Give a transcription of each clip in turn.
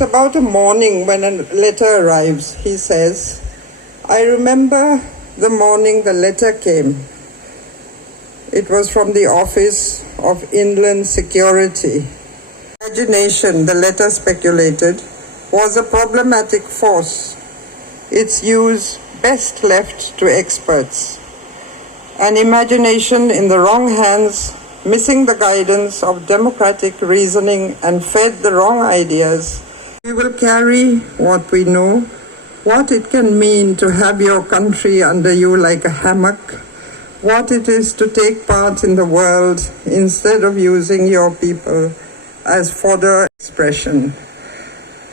It's about a morning when a letter arrives. He says, "I remember the morning the letter came. It was from the Office of Inland Security. Imagination," the letter speculated, "was a problematic force. Its use best left to experts. An imagination in the wrong hands, missing the guidance of democratic reasoning and fed the wrong ideas. We will carry what we know, what it can mean to have your country under you like a hammock, what it is to take part in the world instead of using your people as fodder expression.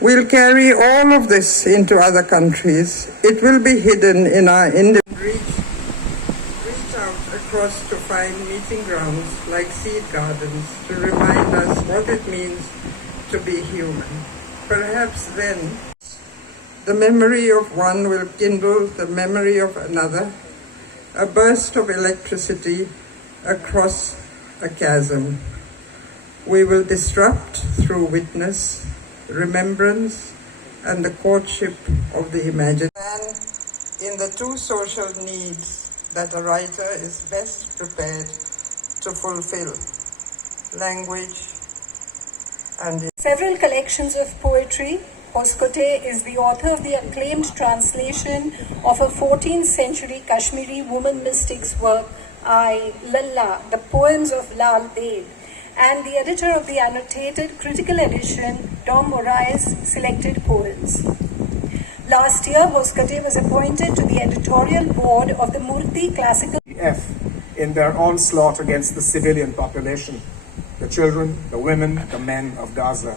We'll carry all of this into other countries. It will be hidden in our reach out across to find meeting grounds like seed gardens to remind us what it means to be human. Perhaps then the memory of one will kindle the memory of another, a burst of electricity across a chasm. We will disrupt through witness, remembrance, and the courtship of the imagination. And in the two social needs that a writer is best prepared to fulfill: language and... Several collections of poetry. Hoskote is the author of the acclaimed translation of a 14th century Kashmiri woman mystic's work, I, Lalla, the poems of Lal Dev, and the editor of the annotated critical edition, Dom Morai's selected poems. Last year, Hoskote was appointed to the editorial board of the Murti Classical in their onslaught against the civilian population, the children, the women, the men of Gaza.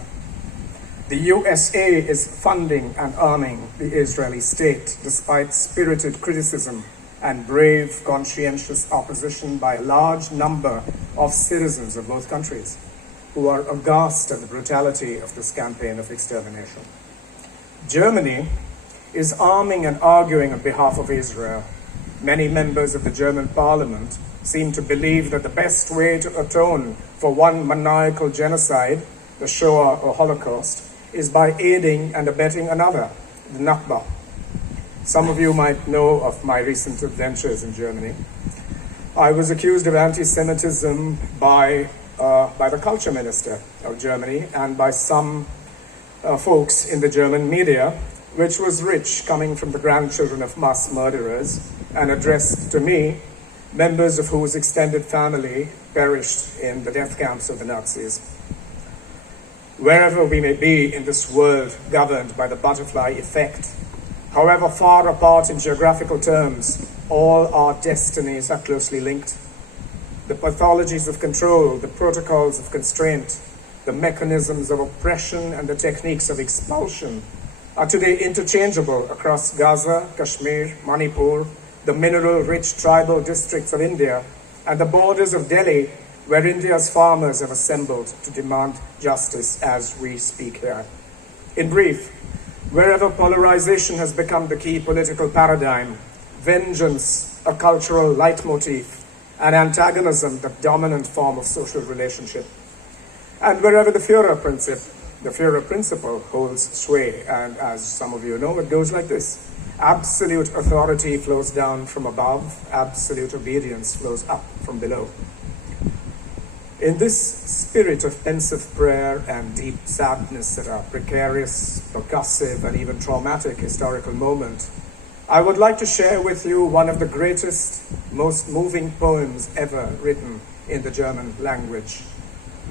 The USA is funding and arming the Israeli state despite spirited criticism and brave, conscientious opposition by a large number of citizens of both countries who are aghast at the brutality of this campaign of extermination. Germany is arming and arguing on behalf of Israel. Many members of the German parliament seem to believe that the best way to atone for one maniacal genocide, the Shoah or Holocaust, is by aiding and abetting another, the Nakba. Some of you might know of my recent adventures in Germany. I was accused of anti-Semitism by the culture minister of Germany and by some folks in the German media, which was rich, coming from the grandchildren of mass murderers and addressed to me, members of whose extended family perished in the death camps of the Nazis. Wherever we may be in this world governed by the butterfly effect, however far apart in geographical terms, all our destinies are closely linked. The pathologies of control, the protocols of constraint, the mechanisms of oppression, and the techniques of expulsion are today interchangeable across Gaza, Kashmir, Manipur, the mineral-rich tribal districts of India, and the borders of Delhi, where India's farmers have assembled to demand justice as we speak here. In brief, wherever polarization has become the key political paradigm, vengeance a cultural leitmotif, and antagonism the dominant form of social relationship, and wherever the Führer principle holds sway, and as some of you know, it goes like this: absolute authority flows down from above, absolute obedience flows up from below. In this spirit of pensive prayer and deep sadness at a precarious, percussive, and even traumatic historical moment, I would like to share with you one of the greatest, most moving poems ever written in the German language.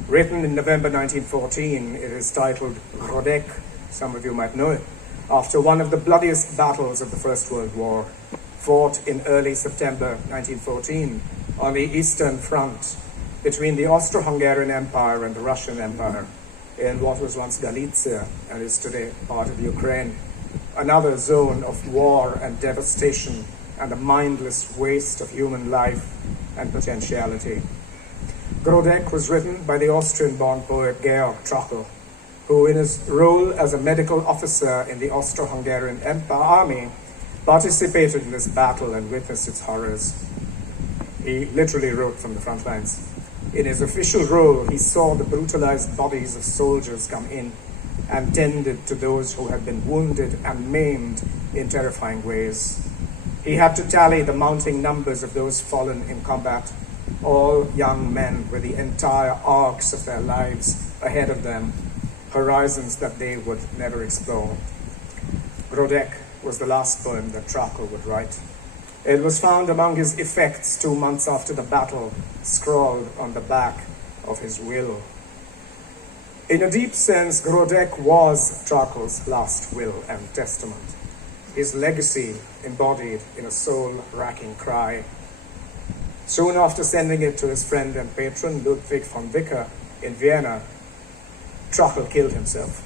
Written in November 1914, it is titled Rodeck, some of you might know it, after one of the bloodiest battles of the First World War, fought in early September 1914 on the Eastern Front between the Austro-Hungarian Empire and the Russian Empire in what was once Galicia and is today part of Ukraine, another zone of war and devastation and a mindless waste of human life and potentiality. Grodeck was written by the Austrian-born poet Georg Trakl, who in his role as a medical officer in the Austro-Hungarian army participated in this battle and witnessed its horrors. He literally wrote from the front lines. In his official role, he saw the brutalized bodies of soldiers come in and tended to those who had been wounded and maimed in terrifying ways. He had to tally the mounting numbers of those fallen in combat, all young men with the entire arcs of their lives ahead of them, horizons that they would never explore. Grodek was the last poem that Trakel would write. It was found among his effects 2 months after the battle, scrawled on the back of his will. In a deep sense, Grodek was Trakel's last will and testament, his legacy embodied in a soul-racking cry. Soon after sending it to his friend and patron, Ludwig von Vicker, in Vienna, Trakel killed himself,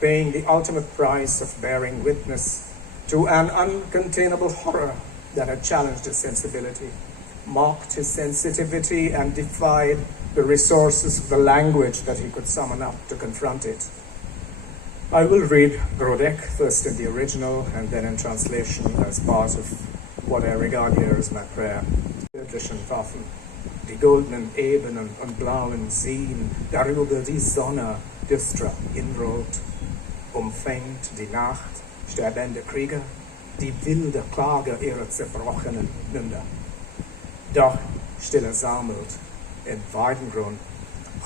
paying the ultimate price of bearing witness to an uncontainable horror that had challenged his sensibility, mocked his sensitivity, and defied the resources of the language that he could summon up to confront it. I will read Grodek, first in the original and then in translation as part of what I regard here as my prayer. Göttlichen Waffen, die goldenen Ebenen und blauen Seen, darüber die Sonne düster hinrollt, umfängt die Nacht sterbende Krieger, die wilde Klage ihrer zerbrochenen Münder. Doch stille sammelt im Weidengrund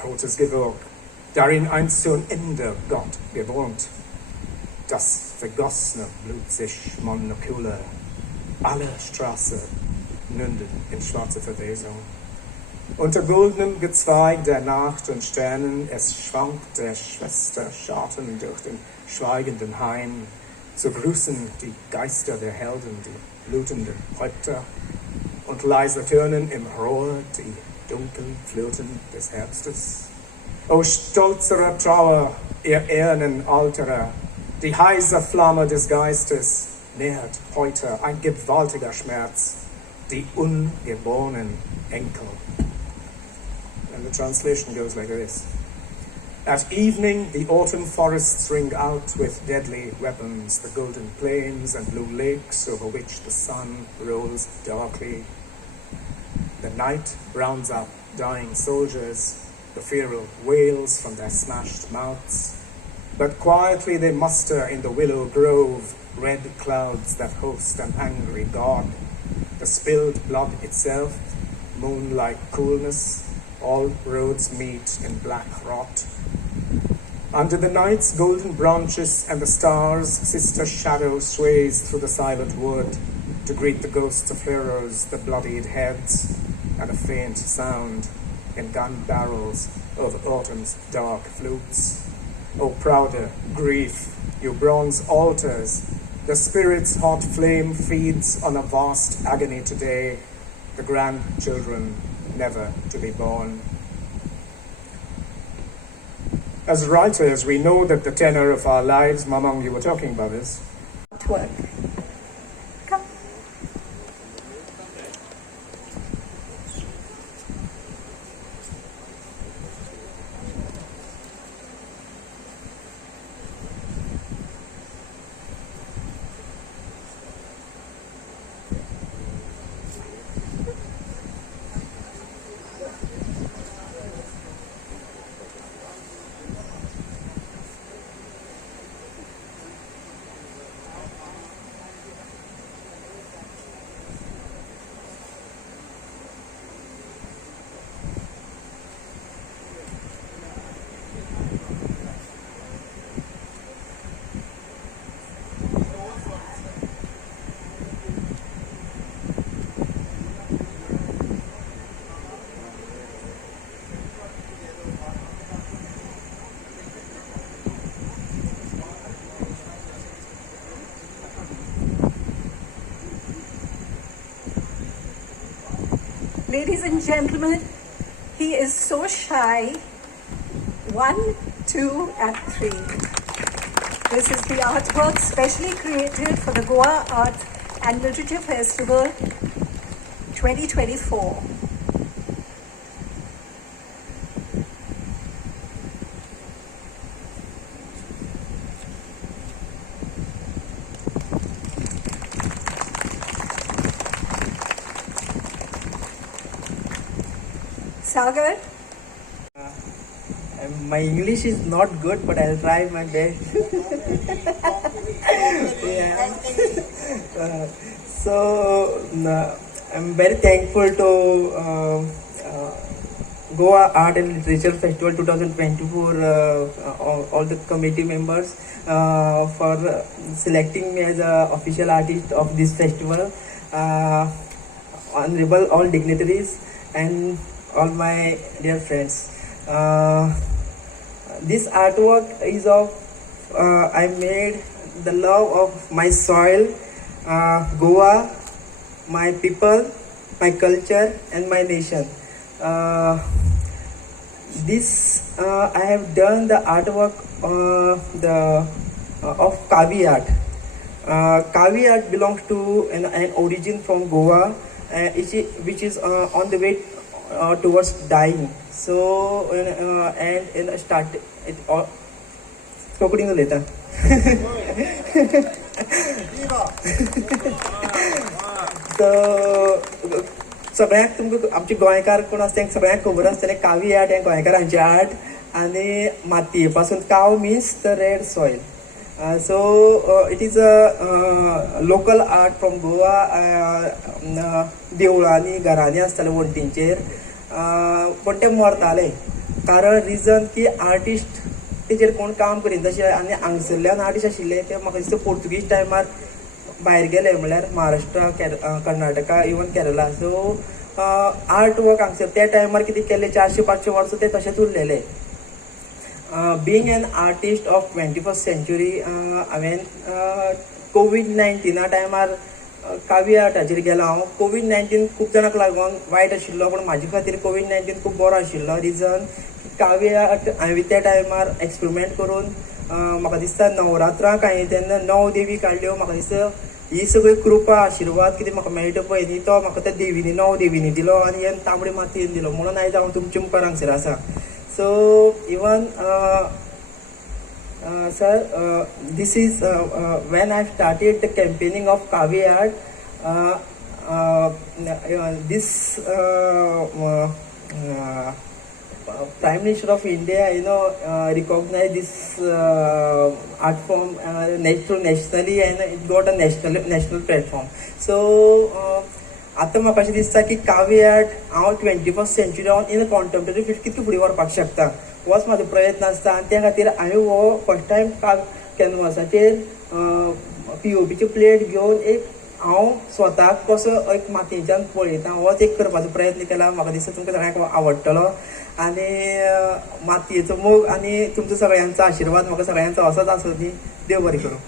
rotes Gewölk, darin einst zum Ende Gott gewohnt. Das vergossene Blut sich Monokule, alle Straße münden in schwarze Verwesung. Unter goldenem Gezweig der Nacht und Sternen, es schwankt der Schwester Schatten durch den schweigenden Hain. So grüßen die Geister der Helden, die blutenden Häupter, und leise tönen im Rohr die dunklen Flöten des Herbstes. O stolzerer Trauer, ihr ehernen Alterer, die heiße Flamme des Geistes nährt heute ein gewaltiger Schmerz, die ungeborenen Enkel. And the translation goes like this. At evening, the autumn forests ring out with deadly weapons, the golden plains and blue lakes over which the sun rolls darkly. The night rounds up dying soldiers, the feral wails from their smashed mouths. But quietly they muster in the willow grove, red clouds that host an angry god. The spilled blood itself, moon-like coolness, all roads meet in black rot. Under the night's golden branches and the stars, sister shadow sways through the silent wood to greet the ghosts of heroes, the bloodied heads, and a faint sound in gun barrels of autumn's dark flutes. O prouder grief, you bronze altars, the spirit's hot flame feeds on a vast agony today, the grandchildren never to be born. As writers, we know that the tenor of our lives, Mamang, you were talking about this. Work. Come. Ladies and gentlemen, he is so shy. 1, 2, and 3. This is the artwork specially created for the Goa Art and Literature Festival 2024. I'm My English is not good, but I'll try my best. Yeah. I'm very thankful to Goa Art and Literature Festival 2024, all the committee members for selecting me as an official artist of this festival. Honorable all dignitaries and all my dear friends. This artwork is of I made the love of my soil, Goa, my people, my culture, and my nation. I have done the artwork of Kavi art. Kavi art belongs to an origin from Goa, which is on the way towards dying. So and start it all. later. So सगळ्यांक तुमकां आमचे गोंयकार कोण आसा तांकां सगळ्यांक खबर आसतलें कावी आर्ट हें गोंयकारांचें आर्ट आनी मातये पासून काव means the red soil. So it is a local art from Goa. देवळांनी घरांनी आसताले वण्टींचेर पण ते मरताले कारण रिजन की आर्टिस्ट तेजेर कोण काम करीना तशें आनी हांगसरल्यान आर्टिस्ट आशिल्ले ते म्हाका दिसता पोर्तुगीज टायमार भायर गेले म्हणल्यार Maharashtra Karnataka even Kerala. So art work हांगसर त्या टायमार कितें केलें 400-500 वर्सां ते तशेंच उरलेले. Being an artist of 21st century, हांवें COVID-19 टायमार कावी आर्टाचेर गेलो हांव. COVID-19 खूब जाणांक लागून वायट आशिल्लो पण म्हाजे खातीर COVID-19 खूब बरो आशिल्लो. रिजन कावी आर्ट हांवें त्या टायमार एक्सपेरिमेंट करून म्हाका दिसता नवरात्रांक हांवें तेन्ना 9 देवी काडल्यो. म्हाका दिसता ही सगळी कृपा आशिर्वाद कितें म्हाका मेळटा पळय न्ही तो म्हाका त्या देवीनी 9 देवीनी दिलो आनी हे तांबडे मातयेन दिलो म्हणून आयज हांव तुमचे मुखार हांगसर आसा. So even sir, this is when I started the campaigning of Kavi art. This Prime Minister of India, recognized this art form nationally, and it got a national platform. So. आतां म्हाका अशें दिसता की कावी आर्ट हांव 21st सेंच्युरीन इन contemporary field कितके फुडें व्हरपाक शकता होच म्हाजो प्रयत्न आसता. आनी त्या खातीर हांवें हो फर्स्ट टायम कॅनवासाचेर POPचे प्लेट घेवन एक हांव स्वताक कसो एक मातयेच्यान पळयता होच एक करपाचो प्रयत्न केला. म्हाका दिसता तुमकां सगळ्यांक आवडटलो आनी मातयेचो मोग आनी तुमचो सगळ्यांचो आशिर्वाद म्हाका सगळ्यांचो असोच आसूं दी. देव बरें करूं.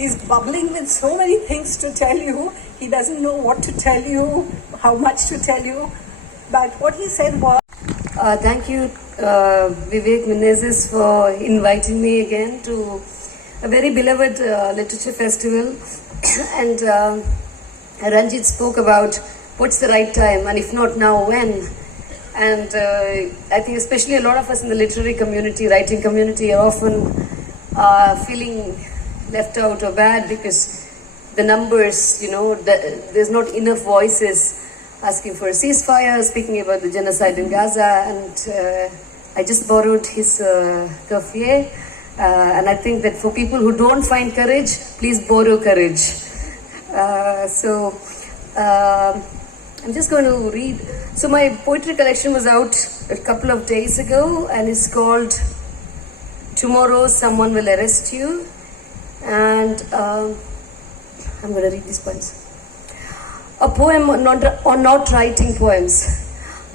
He's bubbling with so many things to tell you. He doesn't know what to tell you, how much to tell you. But what he said was... Thank you, Vivek Menezes, for inviting me again to a very beloved literature festival. And Ranjit spoke about what's the right time, and if not now, when. And I think especially a lot of us in the literary community, writing community, are often feeling left out or bad because the numbers, there's not enough voices asking for a ceasefire, speaking about the genocide in Gaza, and I just borrowed his curfew, and I think that for people who don't find courage, please borrow courage. I'm just going to read. So my poetry collection was out a couple of days ago, and it's called Tomorrow Someone Will Arrest You. And I'm going to read these poems. A poem on not writing poems.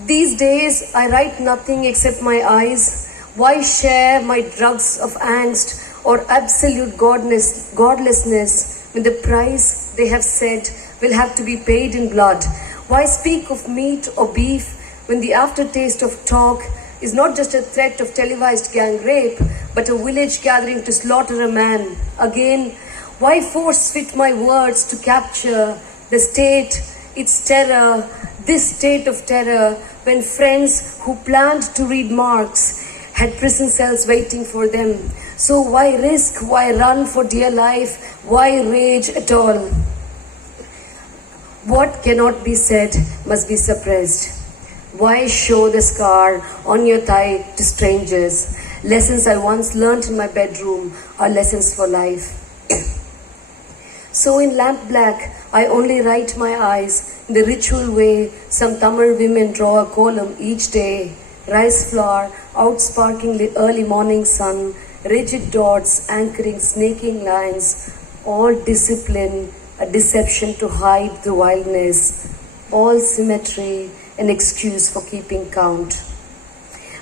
These days I write nothing except my eyes. Why share my drugs of angst or absolute godlessness when the price they have said will have to be paid in blood? Why speak of meat or beef when the aftertaste of talk is not just a threat of televised gang rape, but a village gathering to slaughter a man? Again, why force fit my words to capture the state, its terror, this state of terror, when friends who planned to read Marx had prison cells waiting for them? So why risk, why run for dear life, why rage at all? What cannot be said must be suppressed. Why show the scar on your thigh to strangers? Lessons I once learnt in my bedroom are lessons for life. So in lamp black, I only write my eyes in the ritual way some Tamil women draw a column each day. Rice flour, outsparking the early morning sun, rigid dots anchoring snaking lines, all discipline, a deception to hide the wildness, all symmetry, an excuse for keeping count.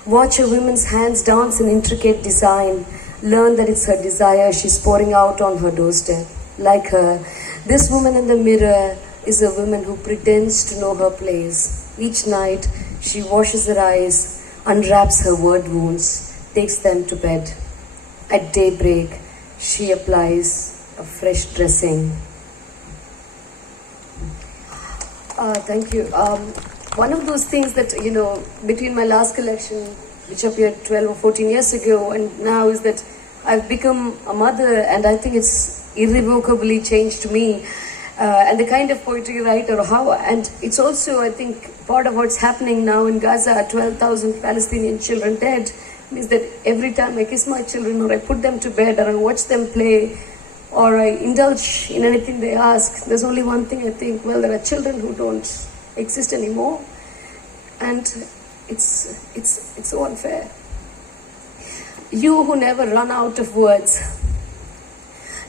Watch a woman's hands dance in intricate design, learn that it's her desire she's pouring out on her doorstep. Like her, this woman in the mirror is a woman who pretends to know her place. Each night, she washes her eyes, unwraps her word wounds, takes them to bed. At daybreak, she applies a fresh dressing. Thank you. One of those things that, between my last collection, which appeared 12 or 14 years ago, and now is that I've become a mother, and I think it's irrevocably changed me. And the kind of poetry I write, and it's also, I think, part of what's happening now in Gaza, 12,000 Palestinian children dead, means that every time I kiss my children, or I put them to bed, or I watch them play, or I indulge in anything they ask, there's only one thing I think, well, there are children who don't exist anymore, and it's so unfair. You who never run out of words,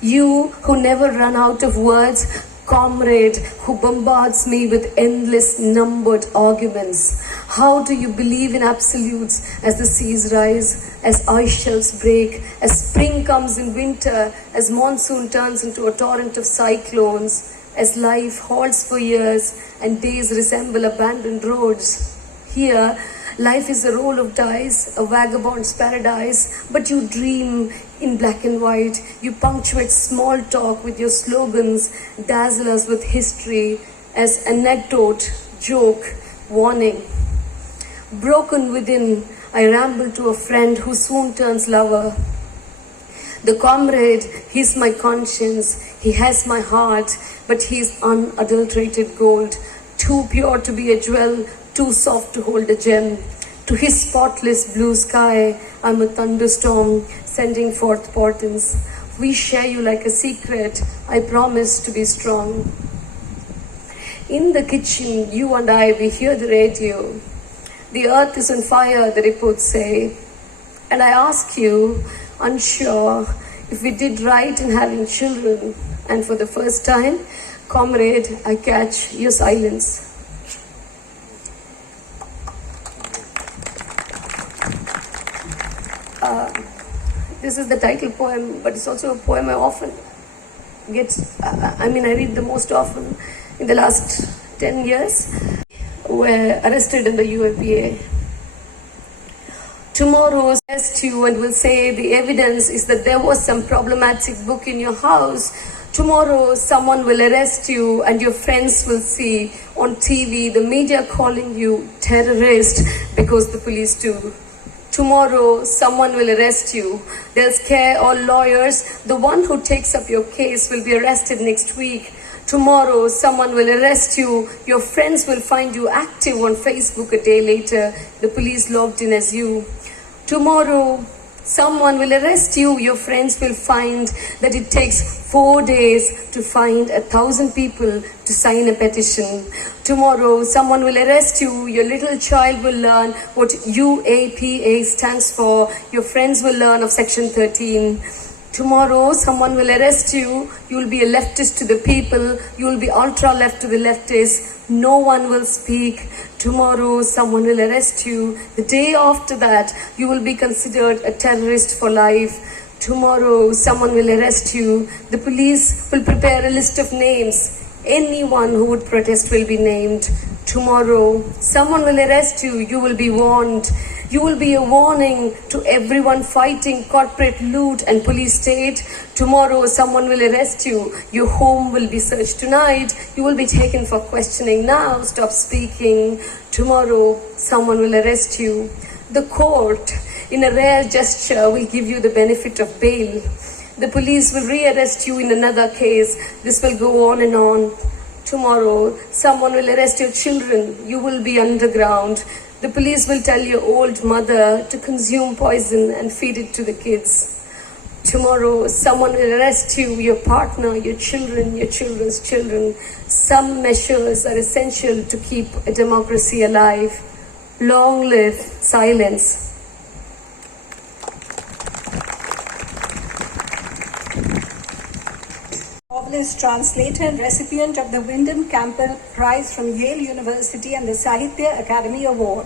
you who never run out of words, comrade who bombards me with endless numbered arguments. How do you believe in absolutes as the seas rise, as ice shelves break, as spring comes in winter, as monsoon turns into a torrent of cyclones, as life halts for years and days resemble abandoned roads? Here, life is a roll of dice, a vagabond's paradise, but you dream in black and white. You punctuate small talk with your slogans, dazzle us with history as anecdote, joke, warning. Broken within, I ramble to a friend who soon turns lover. The comrade, he's my conscience, he has my heart, but he's unadulterated gold, too pure to be a jewel, too soft to hold a gem. To his spotless blue sky, I'm a thunderstorm sending forth portents. We share you like a secret, I promise to be strong. In the kitchen, you and I, we hear the radio. The earth is on fire, the reports say. And I ask you, unsure, if we did right in having children. And for the first time, comrade, I catch your silence. This is the title poem, but it's also a poem I often I read the most often in the last 10 years. Were arrested in the UAPA. Tomorrow, arrest you and will say the evidence is that there was some problematic book in your house. Tomorrow, someone will arrest you and your friends will see on TV the media calling you terrorist because the police do. Tomorrow, someone will arrest you. They'll scare all lawyers. The one who takes up your case will be arrested next week. Tomorrow, someone will arrest you. Your friends will find you active on Facebook a day later. The police logged in as you. Tomorrow, someone will arrest you. Your friends will find that it takes 4 days to find 1,000 people to sign a petition. Tomorrow, someone will arrest you. Your little child will learn what UAPA stands for. Your friends will learn of Section 13. Tomorrow, someone will arrest you. You will be a leftist to the people. You will be ultra-left to the leftists. No one will speak. Tomorrow, someone will arrest you. The day after that, you will be considered a terrorist for life. Tomorrow, someone will arrest you. The police will prepare a list of names. Anyone who would protest will be named. Tomorrow, someone will arrest you. You will be warned. You will be a warning to everyone fighting corporate loot and police state. Tomorrow, someone will arrest you. Your home will be searched tonight. You will be taken for questioning now. Stop speaking. Tomorrow, someone will arrest you. The court, in a rare gesture, will give you the benefit of bail. The police will rearrest you in another case. This will go on and on. Tomorrow, someone will arrest your children. You will be underground. The police will tell your old mother to consume poison and feed it to the kids. Tomorrow, someone will arrest you, your partner, your children, your children's children. Some measures are essential to keep a democracy alive. Long live silence. Novelist, translator and recipient of the Wyndham Campbell Prize from Yale University and the Sahitya Academy Award.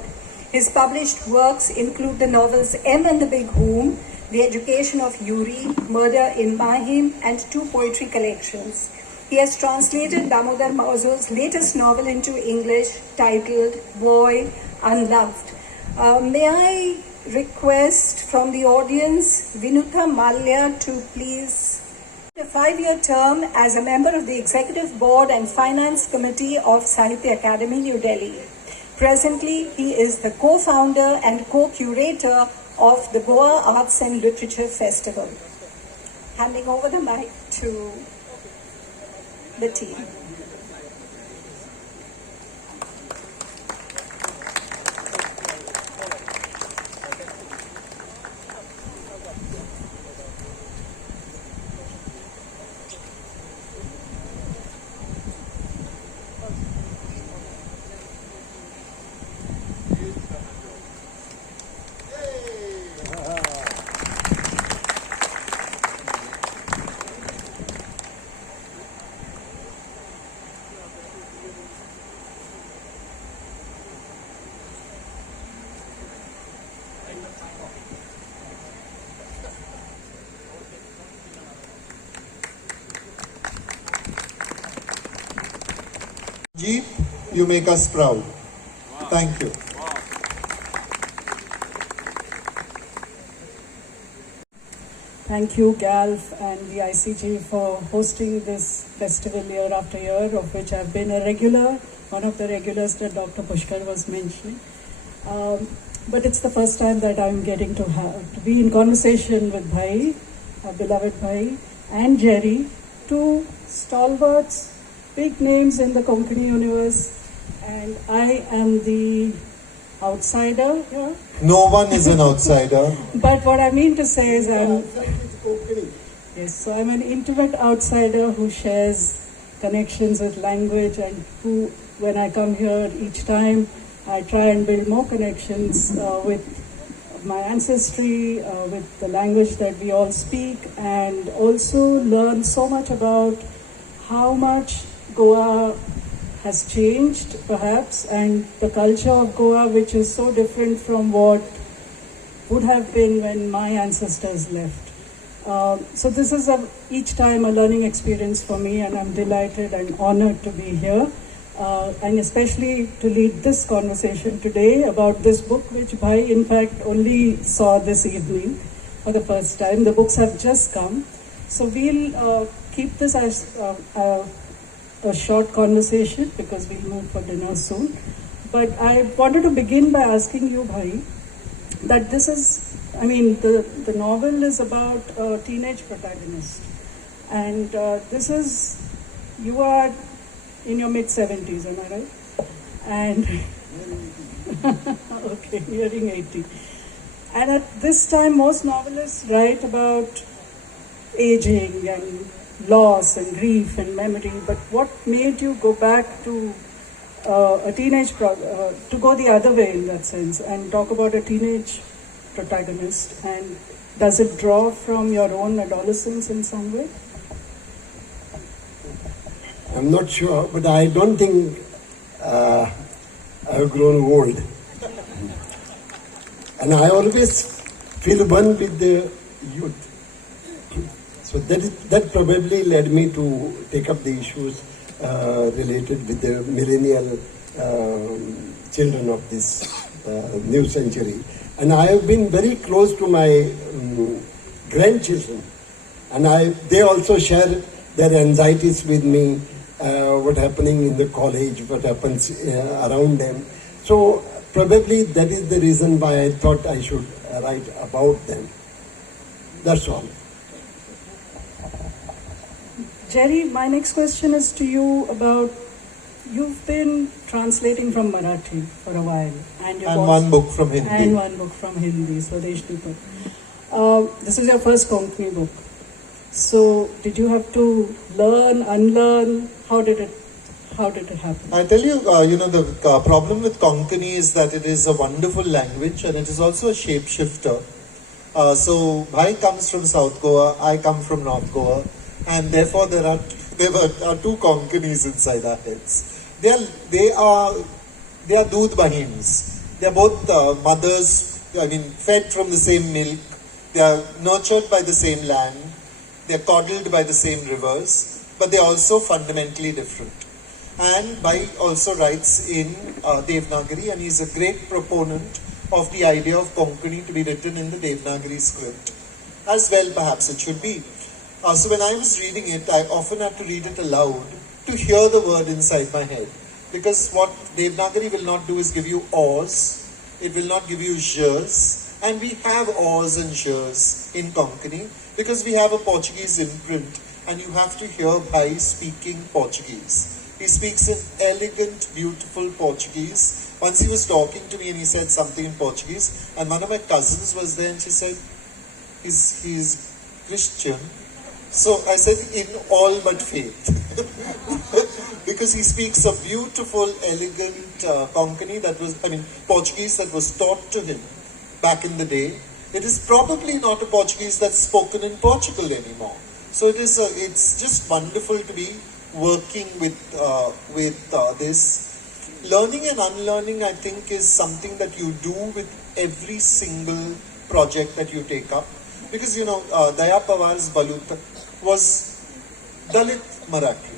His published works include the novels M and the Big Whom, The Education of Yuri, Murder in Mahim, and 2 poetry collections. He has translated Damodar Mauzo's latest novel into English titled Boy Unloved. May I request from the audience Vinuta Malya to please a 5-year term as a member of the Executive Board and Finance Committee of Sahitya Academy, New Delhi. Presently, he is the co-founder and co-curator of the Goa Arts and Literature Festival. Handing over the mic to the team. Jeep, you make us proud. Thank you. Thank you, GALF and the ICG for hosting this festival year after year, of which I've been a regular, one of the regulars that Dr. Pushkar was mentioning. But it's the first time that I'm getting to be in conversation with Bhai, our beloved Bhai, and Jerry, 2 stalwarts, big names in the Konkani universe, and I am the outsider here. No one is an outsider. But what I mean to say is so I'm an intimate outsider who shares connections with language, and who, when I come here each time, I try and build more connections with my ancestry, with the language that we all speak, and also learn so much about how much Goa has changed, perhaps, and the culture of Goa, which is so different from what would have been when my ancestors left. So this is each time a learning experience for me, and I'm delighted and honored to be here, and especially to lead this conversation today about this book, which Bhai, in fact, only saw this evening for the first time. The books have just come. So we'll keep this as a short conversation because we'll move for dinner soon. But I wanted to begin by asking you, Bhai, that this is, the novel is about a teenage protagonist. And you are in your mid-70s, am I right? And, okay, nearing 80. And at this time, most novelists write about aging and loss and grief and memory, but what made you go back to to go the other way in that sense and talk about a teenage protagonist? And does it draw from your own adolescence in some way? I'm not sure, but I don't think I've grown old. And I always feel one with the youth. So that probably led me to take up the issues related with the millennial children of this new century. And I have been very close to my grandchildren. And they also share their anxieties with me, what's happening in the college, what happens around them. So probably that is the reason why I thought I should write about them. That's all. Jerry, my next question is to you about you've been translating from Marathi for a while, and one book from Hindi. And one book from Hindi, Swadesh Deepak. This is your first Konkani book. So, did you have to learn, unlearn? How did it happen? I tell you, the problem with Konkani is that it is a wonderful language and it is also a shapeshifter. So, Bhai comes from South Goa, I come from North Goa, and therefore there are two Konkanis inside our heads. They are Doodh Bahins. They are both mothers, fed from the same milk. They are nurtured by the same land. They are coddled by the same rivers, but they are also fundamentally different. And Bhai also writes in Devanagari, and he is a great proponent of the idea of Konkani to be written in the Devanagari script. As well, perhaps it should be. So when I was reading it, I often had to read it aloud to hear the word inside my head. Because what Devanagari will not do is give you A's, it will not give you Z's, and we have A's and Z's in Konkani because we have a Portuguese imprint, and you have to hear Bhai speaking Portuguese. He speaks in elegant, beautiful Portuguese. Once he was talking to me and he said something in Portuguese, and one of my cousins was there and she said, he's Christian. So I said, in all but faith. Because he speaks a beautiful, elegant Konkani Portuguese that was taught to him back in the day. It is probably not a Portuguese that's spoken in Portugal anymore. So it's just wonderful to be working with this. Learning and unlearning, I think, is something that you do with every single project that you take up. Because, Daya Pawar's Balut was Dalit Marathi.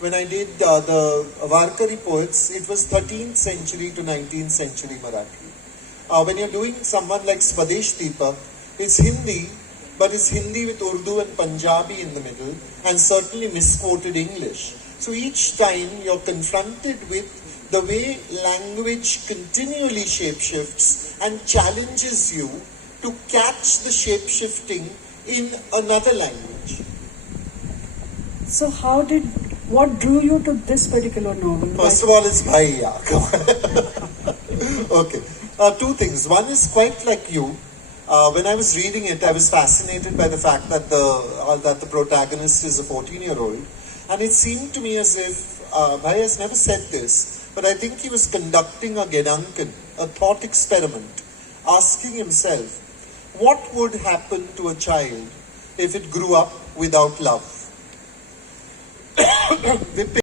When I did the Warkari poets, it was 13th century to 19th century Marathi. When you're doing someone like Swadesh Deepak, it's Hindi, but it's Hindi with Urdu and Punjabi in the middle, and certainly misquoted English. So each time you're confronted with the way language continually shapeshifts and challenges you to catch the shapeshifting in another language. So what drew you to this particular novel? First of all, it's Bhai. Okay. Two things. One is quite like you. When I was reading it, I was fascinated by the fact that the protagonist is a 14-year-old. And it seemed to me as if Bhai has never said this, but I think he was conducting a Gedanken, a thought experiment, asking himself, what would happen to a child if it grew up without love? Vipin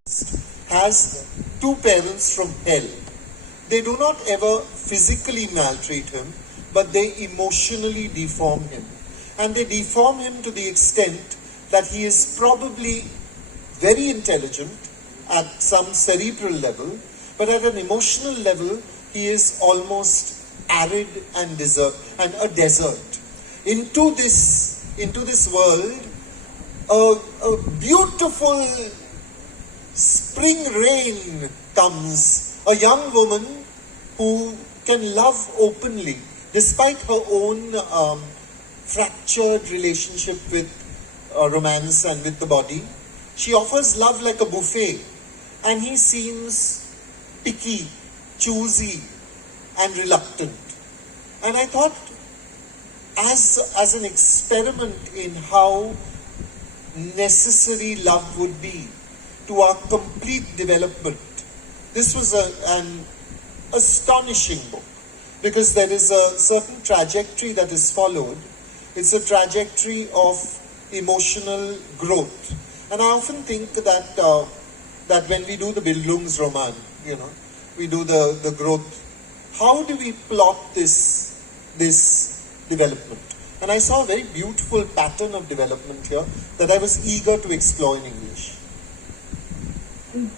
has two parents from hell. They do not ever physically maltreat him, but they emotionally deform him. And they deform him to the extent that he is probably very intelligent at some cerebral level, but at an emotional level, he is almost arid and a desert. Into this world, a beautiful spring rain comes, a young woman who can love openly, despite her own fractured relationship with romance and with the body. She offers love like a buffet, and he seems picky, choosy, and reluctant. And I thought, as an experiment in how necessary love would be to our complete development, this was an astonishing book, because there is a certain trajectory that is followed. It's a trajectory of emotional growth. And I often think that when we do the Bildungsroman, we do the growth, how do we plot this development? And I saw a very beautiful pattern of development here that I was eager to explore in English.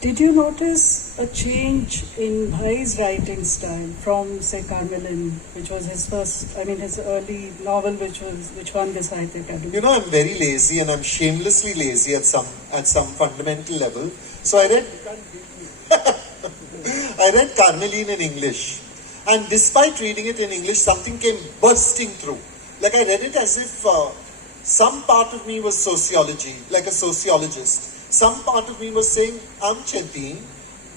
Did you notice a change in Bhai's writing style from, say, Carmelin, which was his early novel, which won this Sahitya Academy? I'm very lazy, and I'm shamelessly lazy at some fundamental level. So I read Carmelin in English, and despite reading it in English, something came bursting through. Like I read it as if some part of me was sociology, like a sociologist. Some part of me was saying, Amcheti,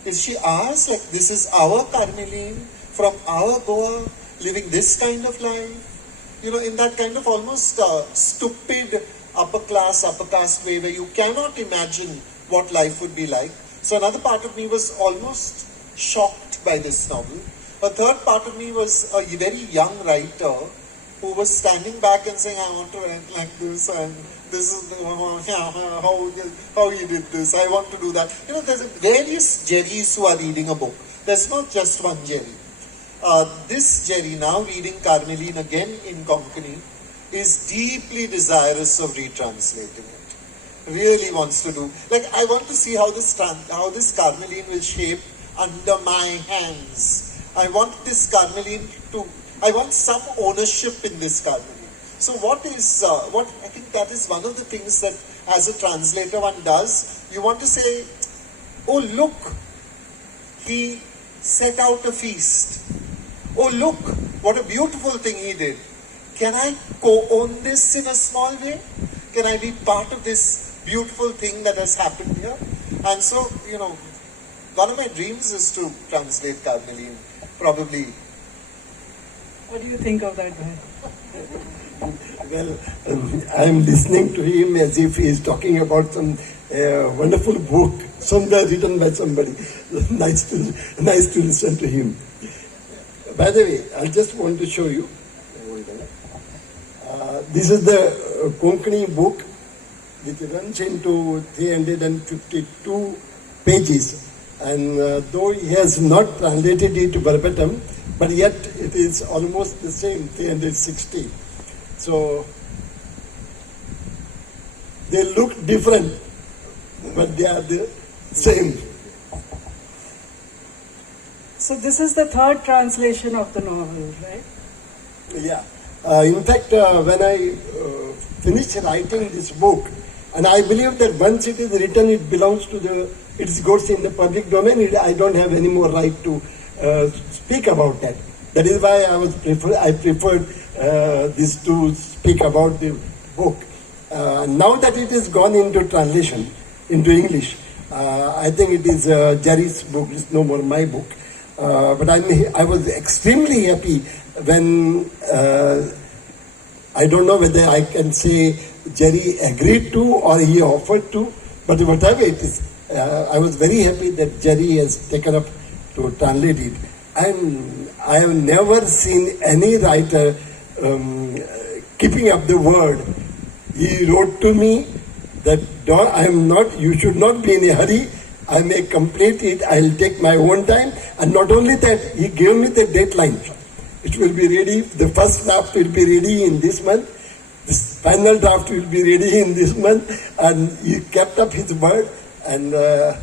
is she ours? Like, this is our Carmeline from our Goa, living this kind of life? You know, in that kind of almost stupid upper caste way where you cannot imagine what life would be like. So another part of me was almost shocked by this novel. A third part of me was a very young writer who was standing back and saying, I want to write like this, and this is how you did this, I want to do that. You know, there's various Jerrys who are reading a book. There's not just one Jerry. This Jerry, now reading Carmeline again in Konkani, is deeply desirous of retranslating it. Really wants to do. Like, I want to see how this Carmeline will shape under my hands. I want this Carmeline I want some ownership in this Carmeline. So what I think that is one of the things that as a translator one does. You want to say, oh look, he set out a feast. Oh look, what a beautiful thing he did. Can I co-own this in a small way? Can I be part of this beautiful thing that has happened here? And so, you know, one of my dreams is to translate Carmeline, probably. What do you think of that guy? Well, I'm listening to him as if he is talking about some wonderful book, somewhere written by somebody. Nice to listen to him. By the way, I just want to show you. This is the Konkani book, which runs into 352 pages. And though he has not translated it verbatim, but yet it is almost the same, 360. So they look different, but they are the same. So this is the third translation of the novel, right? Yeah. In fact, when I finished writing this book, and I believe that once it is written, it belongs to it goes in the public domain. I don't have any more right to speak about that. That is why I preferred this to speak about the book. Now that it has gone into translation into English, I think it is Jerry's book. It's no more my book. But I was extremely happy when I don't know whether I can say Jerry agreed to or he offered to, but whatever it is, I was very happy that Jerry has taken up to translate it. And I have never seen any writer keeping up the word. He wrote to me that you should not be in a hurry. I may complete it. I'll take my own time. And not only that, he gave me the deadline. It will be ready. The first draft will be ready in this month. This final draft will be ready in this month. And he kept up his word. And I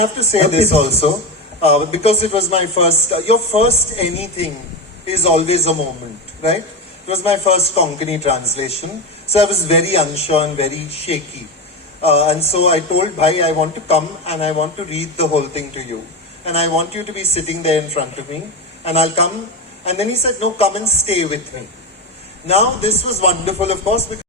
have to say this also, because it was my first, your first anything is always a moment, right? It was my first Konkani translation. So I was very unsure and very shaky. And so I told Bhai, I want to come and I want to read the whole thing to you. And I want you to be sitting there in front of me. And I'll come. And then he said, no, come and stay with me. Now this was wonderful, of course, because